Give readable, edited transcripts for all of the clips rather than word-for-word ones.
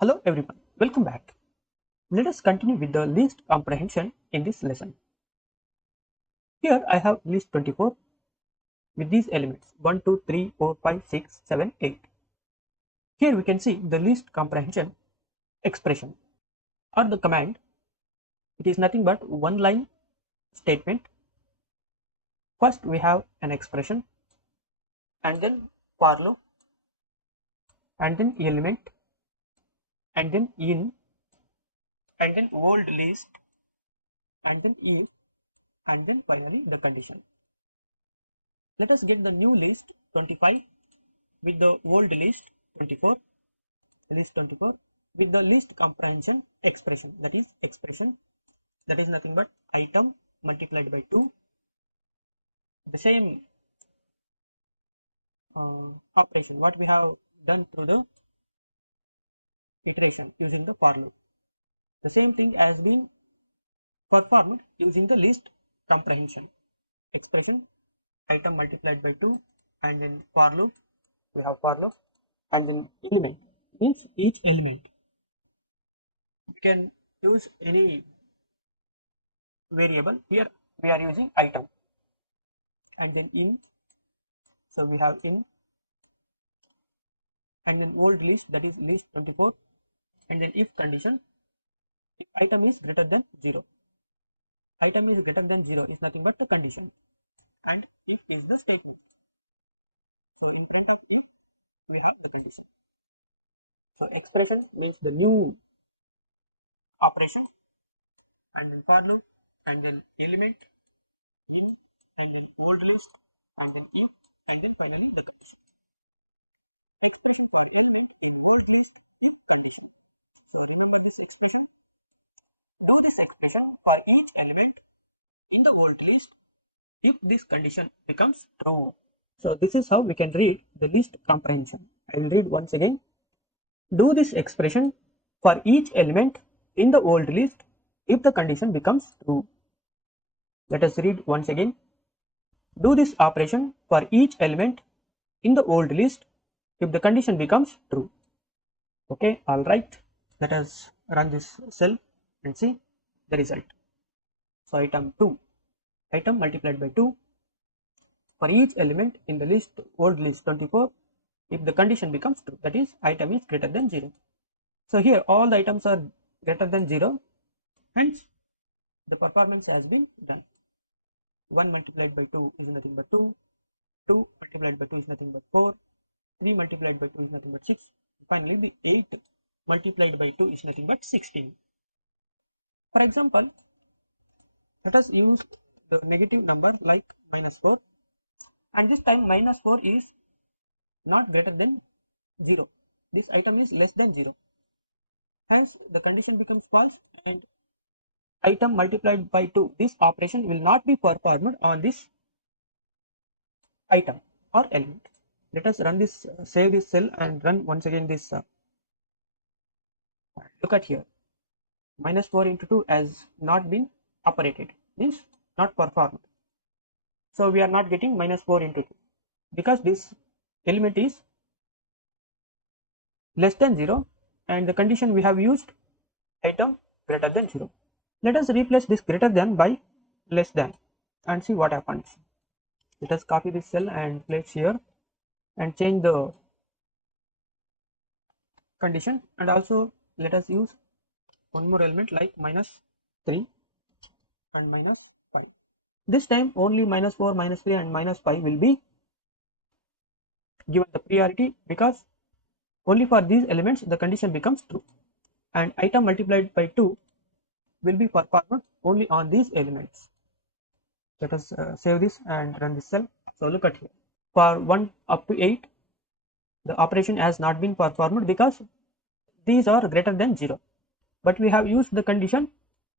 Hello everyone, welcome back. Let us continue with the list comprehension in this lesson. Here I have list 24 with these elements 1, 2, 3, 4, 5, 6, 7, 8. Here we can see the list comprehension expression or the command. It is nothing but one line statement. First we have an expression and then for loop and then element and then in and then old list and then if and then finally the condition. Let us get the new list 25 with the old list 24 with the list comprehension expression, that is expression that is nothing but item multiplied by 2, the same operation what we have done through the iteration using the for loop. The same thing has been performed using the list comprehension expression item multiplied by 2 and then for loop we have for loop and then element means each element. We can use any variable. Here we are using item and then in, so we have in and then old list, that is list 24, and then if condition, if item is greater than 0. Item is greater than 0 is nothing but the condition, and if is the statement. So in front of if we have the condition. So expression means the new operation and then for loop and then element in and then old list and then if and then finally the condition. Expression for element in old list if condition. So remember this expression. Do this expression for each element in the old list if this condition becomes true. So this is how we can read the list comprehension. I will read once again. Do this expression for each element in the old list if the condition becomes true. Let us read once again. Do this operation for each element in the old list if the condition becomes true. Okay, all right. Let us run this cell and see the result. So item 2, item multiplied by 2 for each element in the list old list 24 if the condition becomes true, that is item is greater than 0. So here all the items are greater than 0, hence the performance has been done. 1 multiplied by 2 is nothing but 2, 2 multiplied by 2 is nothing but 4, 3 multiplied by 2 is nothing but 6, finally the 8 multiplied by 2 is nothing but 16. For example, let us use the negative number like minus 4, and this time minus 4 is not greater than 0. This item is less than 0. Hence the condition becomes false and item multiplied by 2, this operation will not be performed on this item or element. Let us run this, save this cell and run once again this. Look at here, minus 4 into 2 has not been operated, means not performed. So we are not getting minus 4 into 2 because this element is less than 0 and the condition we have used item greater than 0. Let us replace this greater than by less than and see what happens. Let us copy this cell and place here and change the condition, and also let us use one more element like minus 3 and minus 5. This time only minus 4, minus 3 and minus 5 will be given the priority because only for these elements the condition becomes true, and item multiplied by 2 will be performed only on these elements. Let us save this and run this cell. So look at here, for 1 up to 8 the operation has not been performed because these are greater than 0, but we have used the condition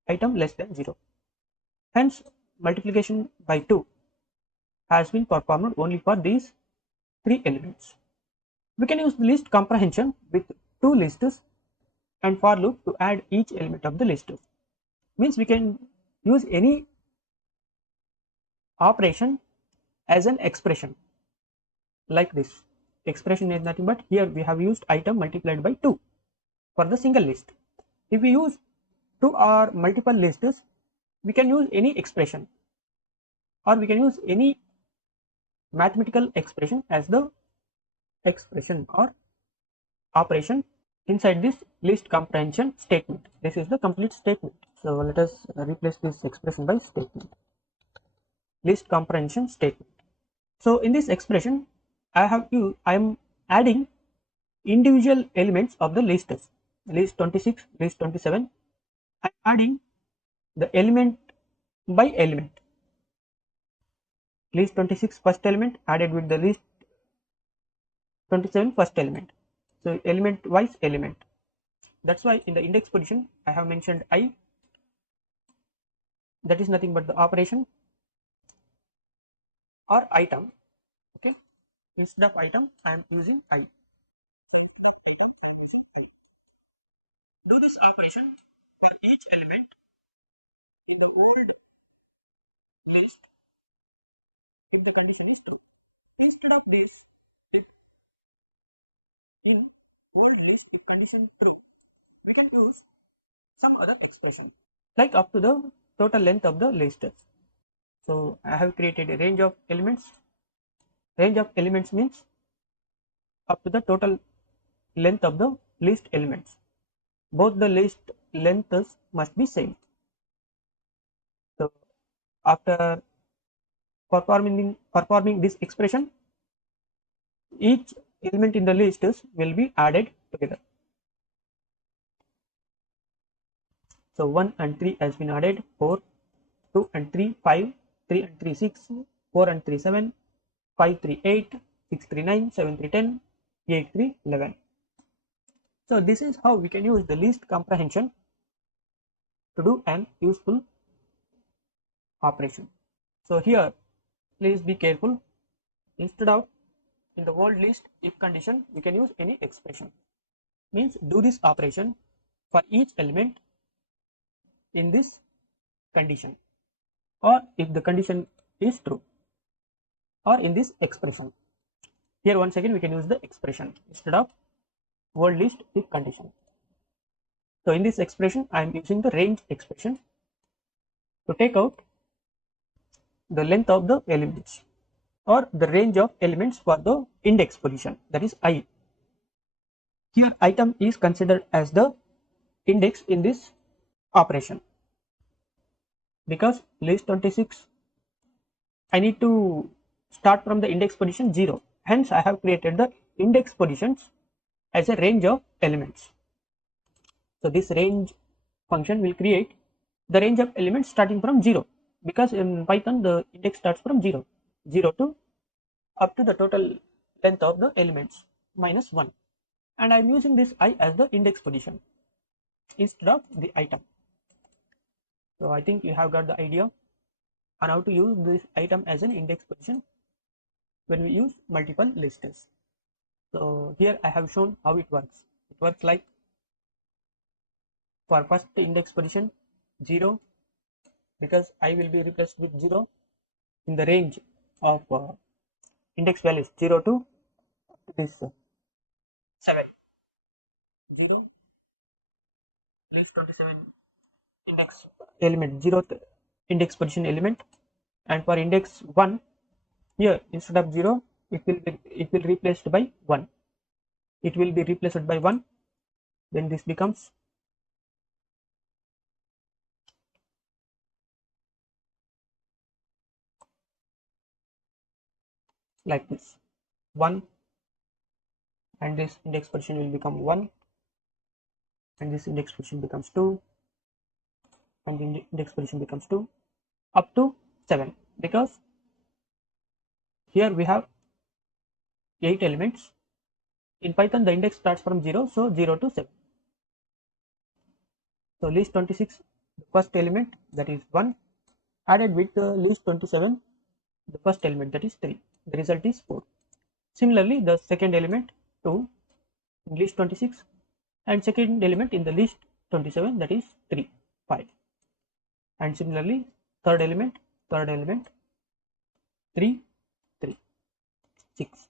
item less than 0. Hence multiplication by 2 has been performed only for these 3 elements. We can use the list comprehension with 2 lists and for loop to add each element of the list. Means we can use any operation as an expression like this. Expression is nothing but here we have used item multiplied by 2. for the single list. If we use two or multiple lists, we can use any expression, or we can use any mathematical expression as the expression or operation inside this list comprehension statement. This is the complete statement. So let us replace this expression by statement, list comprehension statement. So in this expression, I am adding individual elements of the lists, list 26, list 27. I am adding the element by element. List 26 first element added with the list 27 first element. So element wise element. That's why in the index position I have mentioned I. That is nothing but the operation or item. Okay. Instead of item I am using I. So instead of item I am using I. Do this operation for each element in the old list if the condition is true. Instead of this, if in old list if condition true, we can use some other expression like up to the total length of the list. So I have created a range of elements. Range of elements means up to the total length of the list elements. Both the list lengths must be same. So after performing this expression, each element in the list will be added together. So 1 and 3 has been added, 4, 2 and 3, 5, 3 and 3, 6, 4 and 3, 7, 5, 3, 8, 6, 3, 9, 7, 3, 10, 8, 3, 11. So this is how we can use the list comprehension to do an useful operation. So here, please be careful. Instead of in the old list if condition, we can use any expression. Means do this operation for each element in this condition, or if the condition is true, or in this expression. Here once again we can use the expression instead of old list if condition. So in this expression I am using the range expression to take out the length of the elements or the range of elements for the index position, that is I. Here item is considered as the index in this operation, because list 26 I need to start from the index position 0. Hence I have created the index positions as a range of elements. So this range function will create the range of elements starting from 0, because in Python the index starts from 0 to up to the total length of the elements minus 1, and I am using this I as the index position instead of the item. So I think you have got the idea on how to use this item as an index position when we use multiple lists. So here I have shown how it works. It works like for first index position 0, because I will be replaced with 0 in the range of index values 0 to this 7, 0, list 27 index element, 0th index position element, and for index 1 here instead of 0 it will be replaced by 1. It will be replaced by 1. Then this becomes like this 1, and this index position will become 1, and this index position becomes 2, and the index position becomes 2 up to 7, because here we have 8 elements. In Python the index starts from 0, so 0 to 7. So list 26 the first element, that is 1, added with the list 27 the first element, that is 3, the result is 4. Similarly the second element 2 in list 26, and second element in the list 27, that is 3, 5, and similarly third element 3, 3, 6.